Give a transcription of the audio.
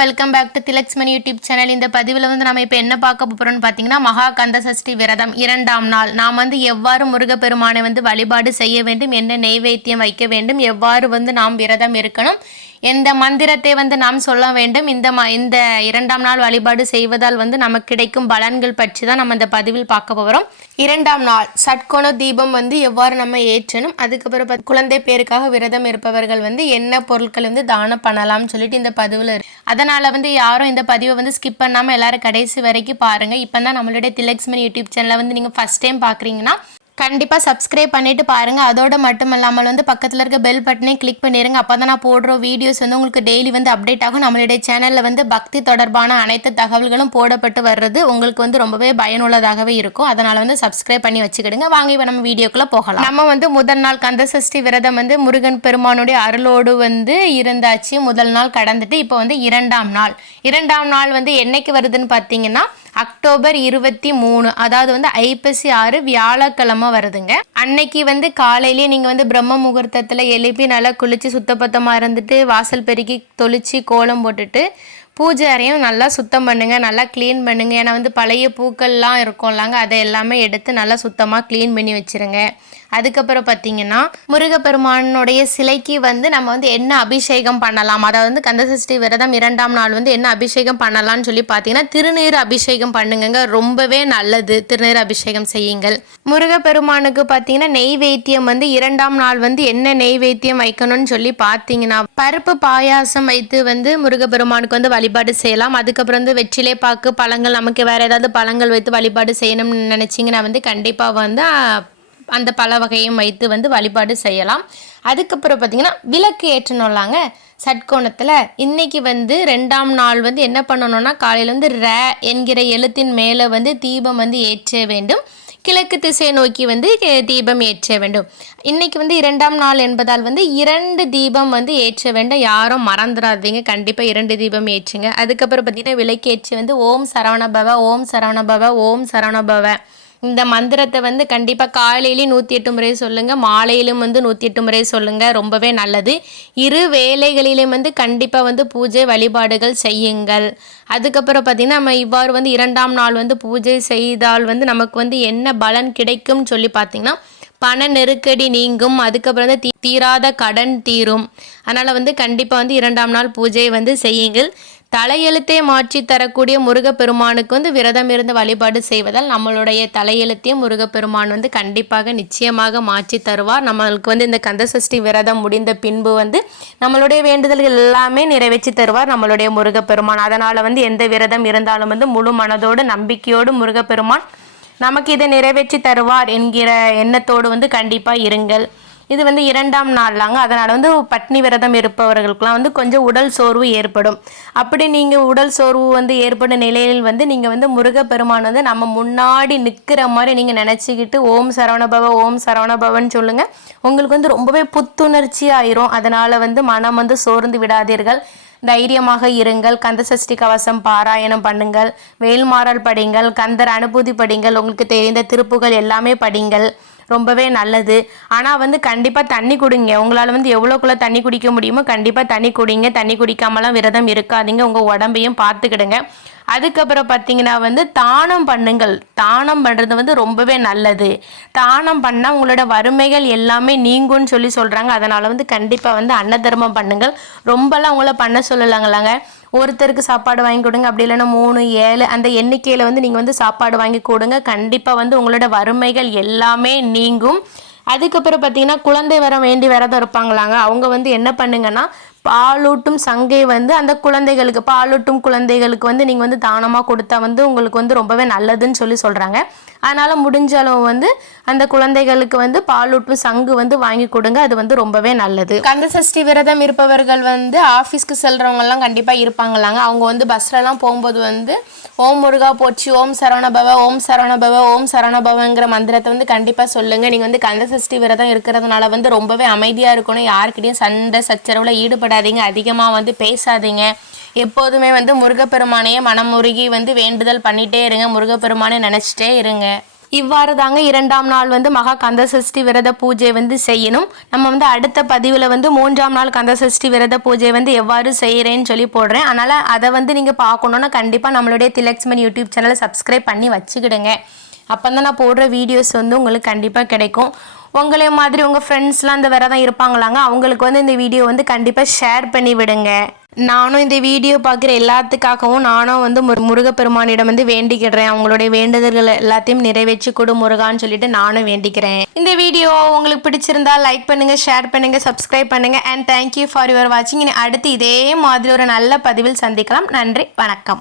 Welcome back to Thilaksmani YouTube channel இந்த பதிவில் வந்து நம்ம இப்போ என்ன பார்க்க போகிறோம்னு பார்த்தீங்கன்னா மகா கந்த சஷ்டி விரதம் இரண்டாம் நாள். நாம் வந்து எவ்வாறு முருகப்பெருமானை வந்து வழிபாடு செய்ய வேண்டும் என்ன நெய்வேத்தியம் வைக்க வேண்டும் எவ்வாறு வந்து நாம் விரதம் இருக்கணும் எந்த மந்திரத்தை வந்து நாம் சொல்ல வேண்டும்? இந்த ம இந்த இரண்டாம் நாள் வழிபாடு செய்வதால் வந்து நமக்கு கிடைக்கும் பலன்கள் பற்றி தான் நம்ம இந்த பதிவில் பார்க்க போகிறோம். இரண்டாம் நாள் சட்கோண தீபம் வந்து எவ்வாறு நம்ம ஏற்றணும்? அதுக்கப்புறம் பாத்~ குழந்தை பேருக்காக விரதம் இருப்பவர்கள் வந்து என்ன பொருட்கள் வந்து தானம் பண்ணலாம்னு சொல்லிட்டு இந்த பதிவில் இருக்கு. வந்து யாரும் இந்த பதிவை வந்து ஸ்கிப் பண்ணாமல் எல்லாரும் கடைசி வரைக்கும் பாருங்கள் இப்போ தான் நம்மளுடைய திலக்ஸ்மன் யூடியூப் சேனலை வந்து நீங்கள் ஃபர்ஸ்ட் டைம் பார்க்குறீங்கன்னா கண்டிப்பாக சப்ஸ்கிரைப் பண்ணிட்டு பாருங்கள் அதோட மட்டும் இல்லாமல் வந்து பக்கத்தில் இருக்க பெல் பட்டனே கிளிக் பண்ணிடுங்க அப்போ தான் நான் போடுற வீடியோஸ் வந்து உங்களுக்கு டெய்லி வந்து அப்டேட் ஆகும். நம்மளுடைய சேனலில் வந்து பக்தி தொடர்பான அனைத்து தகவல்களும் போடப்பட்டு வர்றது உங்களுக்கு வந்து ரொம்பவே பயனுள்ளதாகவே இருக்கும். அதனால் வந்து சப்ஸ்கிரைப் பண்ணி வச்சுக்கிடுங்க. வாங்க இப்போ நம்ம வீடியோக்குள்ளே போகலாம். நம்ம வந்து முதல் நாள் கந்தசஷ்டி விரதம் வந்து முருகன் பெருமானுடைய அருளோடு வந்து இருந்தாச்சு. முதல் நாள் கடந்துட்டு இப்போ வந்து இரண்டாம் நாள். இரண்டாம் நாள் வந்து என்னைக்கு வருதுன்னு பார்த்தீங்கன்னா அக்டோபர் இருபத்தி மூணு. அதாவது வந்து ஐப்பசி ஆறு வியாழக்கிழமை வருதுங்க. அன்னைக்கு வந்து காலையிலேயே நீங்கள் வந்து பிரம்ம முகூர்த்தத்தில் எழுப்பி நல்லா குளிச்சு சுத்தபத்தமாக இருந்துட்டு வாசல் பெருக்கி தொளிச்சு கோலம் போட்டுட்டு பூஜை அறையும் நல்லா சுத்தம் பண்ணுங்கள் நல்லா க்ளீன் பண்ணுங்கள் ஏன்னா வந்து பழைய பூக்கள்லாம் இருக்கும்லாங்க அதை எல்லாமே எடுத்து நல்லா சுத்தமாக க்ளீன் பண்ணி வச்சிருங்க. அதுக்கப்புறம் பார்த்தீங்கன்னா முருகப்பெருமானுடைய சிலைக்கு வந்து நம்ம வந்து என்ன அபிஷேகம் பண்ணலாம்? அதாவது வந்து கந்தசஷ்டி விரதம் இரண்டாம் நாள் வந்து என்ன அபிஷேகம் பண்ணலாம்னு சொல்லி பார்த்தீங்கன்னா திருநீர் அபிஷேகம் பண்ணுங்கங்க. ரொம்பவே நல்லது. திருநீர் அபிஷேகம் செய்யுங்கள். முருகப்பெருமானுக்கு பார்த்தீங்கன்னா நெய்வேத்தியம் வந்து இரண்டாம் நாள் வந்து என்ன நெய்வேத்தியம் வைக்கணும்னு சொல்லி பார்த்தீங்கன்னா பருப்பு பாயாசம் வைத்து வந்து முருகப்பெருமானுக்கு வந்து வழிபாடு செய்யலாம். அதுக்கப்புறம் வந்து வெற்றிலை பாக்கு பழங்கள் நமக்கு வேறு ஏதாவது பழங்கள் வைத்து வழிபாடு செய்யணும்னு நினச்சிங்கன்னா வந்து கண்டிப்பாக வந்து அந்த பல வகையும் வைத்து வந்து வழிபாடு செய்யலாம். அதுக்கப்புறம் பார்த்தீங்கன்னா விளக்கு ஏற்றணும்லாங்க. சட்கோணத்தில் இன்றைக்கி வந்து ரெண்டாம் நாள் வந்து என்ன பண்ணணும்னா காலையில் வந்து ர என்கிற எழுத்தின் மேலே வந்து தீபம் வந்து ஏற்ற வேண்டும். கிழக்கு திசையை நோக்கி வந்து தீபம் ஏற்ற வேண்டும். இன்னைக்கு வந்து இரண்டாம் நாள் என்பதால் வந்து இரண்டு தீபம் வந்து ஏற்ற வேண்டும். யாரும் மறந்துடாதீங்க கண்டிப்பாக இரண்டு தீபம் ஏற்றுங்க. அதுக்கப்புறம் பார்த்தீங்கன்னா விளக்கேற்றி வந்து ஓம் சரவணபவ ஓம் சரவணபவ ஓம் சரவணபவ இந்த மந்திரத்தை வந்து கண்டிப்பாக காலையிலையும் நூற்றி எட்டு முறை சொல்லுங்கள் மாலையிலும் வந்து நூற்றி எட்டு முறை சொல்லுங்கள் ரொம்பவே நல்லது. இரு வேலைகளிலும் வந்து கண்டிப்பாக வந்து பூஜை வழிபாடுகள் செய்யுங்கள். அதுக்கப்புறம் பார்த்திங்கன்னா நம்ம இவ்வாறு வந்து இரண்டாம் நாள் வந்து பூஜை செய்தால் வந்து நமக்கு வந்து என்ன பலன் கிடைக்கும்னு சொல்லி பார்த்திங்கன்னா பண நெருக்கடி நீங்கும். அதுக்கப்புறம் வந்து தீராத கடன் தீரும். அதனால் வந்து கண்டிப்பாக வந்து இரண்டாம் நாள் பூஜை வந்து செய்யுங்கள். தலையெழுத்தே மாற்றி தரக்கூடிய முருகப்பெருமானுக்கு வந்து விரதம் இருந்து வழிபாடு செய்வதால் நம்மளுடைய தலையெழுத்தையும் முருகப்பெருமான் வந்து கண்டிப்பாக நிச்சயமாக மாற்றி தருவார். நம்மளுக்கு வந்து இந்த கந்தசஷ்டி விரதம் முடிந்த பின்பு வந்து நம்மளுடைய வேண்டுதல்கள் எல்லாமே நிறைவேற்றி தருவார் நம்மளுடைய முருகப்பெருமான். அதனால் வந்து எந்த விரதம் இருந்தாலும் வந்து முழு மனதோடு நம்பிக்கையோடு முருகப்பெருமான் நமக்கு இதை நிறைவேற்றி தருவார் என்கிற எண்ணத்தோடு வந்து கண்டிப்பாக இருங்கள். இது வந்து இரண்டாம் நாள்லாங்க. அதனால் வந்து பட்னி விரதம் இருப்பவர்களுக்கெல்லாம் வந்து கொஞ்சம் உடல் சோர்வு ஏற்படும். அப்படி நீங்கள் உடல் சோர்வு வந்து ஏற்படும் நிலையில் வந்து நீங்கள் வந்து முருகப்பெருமான் வந்து நம்ம முன்னாடி நிற்கிற மாதிரி நீங்கள் நினச்சிக்கிட்டு ஓம் சரவணபவ ஓம் சரவணபவன் சொல்லுங்கள் உங்களுக்கு வந்து ரொம்பவே புத்துணர்ச்சி ஆயிரும் அதனால் வந்து மனம் வந்து சோர்ந்து விடாதீர்கள். தைரியமாக இருங்கள். கந்த சஷ்டி கவசம் பாராயணம் பண்ணுங்கள். வேல்மாறல் படிங்கள். கந்தர் அனுபூதி படிங்கள். உங்களுக்கு தெரிந்த திருப்புகள் எல்லாமே படிங்கள். ரொம்பவே நல்லது. ஆனால் வந்து கண்டிப்பாக தண்ணி குடிங்க. உங்களால் வந்து எவ்வளோக்குள்ளே தண்ணி குடிக்க முடியுமோ கண்டிப்பாக தண்ணி குடிங்க. தண்ணி குடிக்காமலாம் விரதம் இருக்காதீங்க. உங்கள் உடம்பையும் பார்த்துக்கிடுங்க. அதுக்கப்புறம் பார்த்தீங்கன்னா வந்து தானம் பண்ணுங்கள். தானம் பண்ணுறது வந்து ரொம்பவே நல்லது. தானம் பண்ணால் உங்களோட வறுமைகள் எல்லாமே நீங்கும்னு சொல்லி சொல்கிறாங்க அதனால் வந்து கண்டிப்பாக வந்து அன்ன தர்மம் பண்ணுங்கள். ரொம்பலாம் உங்களை பண்ண சொல்லலாங்களாங்க. ஒருத்தருக்கு சாப்பாடு வாங்கி கொடுங்க. அப்படி இல்லைன்னா மூணு ஏழு அந்த எண்ணிக்கையில் வந்து நீங்கள் வந்து சாப்பாடு வாங்கி கொடுங்க. கண்டிப்பாக வந்து உங்களோட வறுமைகள் எல்லாமே நீங்கும். அதுக்கப்புறம் பார்த்தீங்கன்னா குழந்தை வர வேண்டி வரதான் இருப்பாங்களாங்க. அவங்க வந்து என்ன பண்ணுங்கன்னா பாலூட்டும் சங்கை வந்து அந்த குழந்தைகளுக்கு பாலூட்டும் குழந்தைகளுக்கு வந்து நீங்கள் வந்து தானமாக கொடுத்தா வந்து உங்களுக்கு வந்து ரொம்பவே நல்லதுன்னு சொல்லி சொல்கிறாங்க அதனால் முடிஞ்ச அளவு வந்து அந்த குழந்தைகளுக்கு வந்து பாலூட்டும் சங்கு வந்து வாங்கி கொடுங்க. அது வந்து ரொம்பவே நல்லது. கந்த சஷ்டி விரதம் இருப்பவர்கள் வந்து ஆஃபீஸ்க்கு செல்கிறவங்கலாம் கண்டிப்பாக இருப்பாங்களாங்க. அவங்க வந்து பஸ்லலாம் போகும்போது வந்து ஓம் முருகா போச்சு ஓம் சரவணபவ ஓம் சரவணபவ ஓம் சரவணபவங்கிற மந்திரத்தை வந்து கண்டிப்பாக சொல்லுங்கள் நீங்கள் வந்து கந்த சஷ்டி விரதம் இருக்கிறதுனால வந்து ரொம்பவே அமைதியாக இருக்கணும். யாருக்கிட்டையும் சண்டை சச்சரவில் ஈடுபடாதீங்க அதிகமாக வந்து பேசாதீங்க. எப்போதுமே வந்து முருகப்பெருமானையே மனமுருகி வந்து வேண்டுதல் பண்ணிட்டே இருங்க. முருகப்பெருமானை நினச்சிட்டே இருங்க. இவ்வாறு தாங்க இரண்டாம் நாள் வந்து மகா கந்த சஷ்டி விரத பூஜை வந்து செய்யணும். நம்ம வந்து அடுத்த பதிவில் வந்து மூன்றாம் நாள் கந்த சஷ்டி விரத பூஜை வந்து எவ்வாறு செய்கிறேன்னு சொல்லி போடுறேன். அதனால் அதை வந்து நீங்கள் பார்க்கணுன்னா கண்டிப்பாக நம்மளுடைய திலக்ஸ்மன் யூடியூப் சேனலை சப்ஸ்கிரைப் பண்ணி வச்சுக்கிடுங்க. அப்போ தான் நான் போடுற வீடியோஸ் வந்து உங்களுக்கு கண்டிப்பாக கிடைக்கும். உங்களே மாதிரி உங்கள் ஃப்ரெண்ட்ஸ்லாம் இந்த விரதம் இருப்பாங்களாங்க? அவங்களுக்கு வந்து இந்த வீடியோ வந்து கண்டிப்பாக ஷேர் பண்ணி விடுங்க. நானும் இந்த வீடியோ பார்க்குற எல்லாத்துக்காகவும் நானும் வந்து முரு முருகப்பெருமானிடம் வந்து வேண்டிக்கிடுறேன் அவங்களுடைய வேண்டுதல்கள் எல்லாத்தையும் நிறைவேற்றி கொடு முருகான்னு சொல்லிட்டு நானும் வேண்டிக்கிறேன். இந்த வீடியோ உங்களுக்கு பிடிச்சிருந்தா லைக் பண்ணுங்கள் ஷேர் பண்ணுங்கள் சப்ஸ்கிரைப் பண்ணுங்கள் அண்ட் தேங்க்யூ ஃபார் யுவர் வாட்சிங் இனி அடுத்து இதே மாதிரி ஒரு நல்ல பதிவில் சந்திக்கலாம். நன்றி வணக்கம்.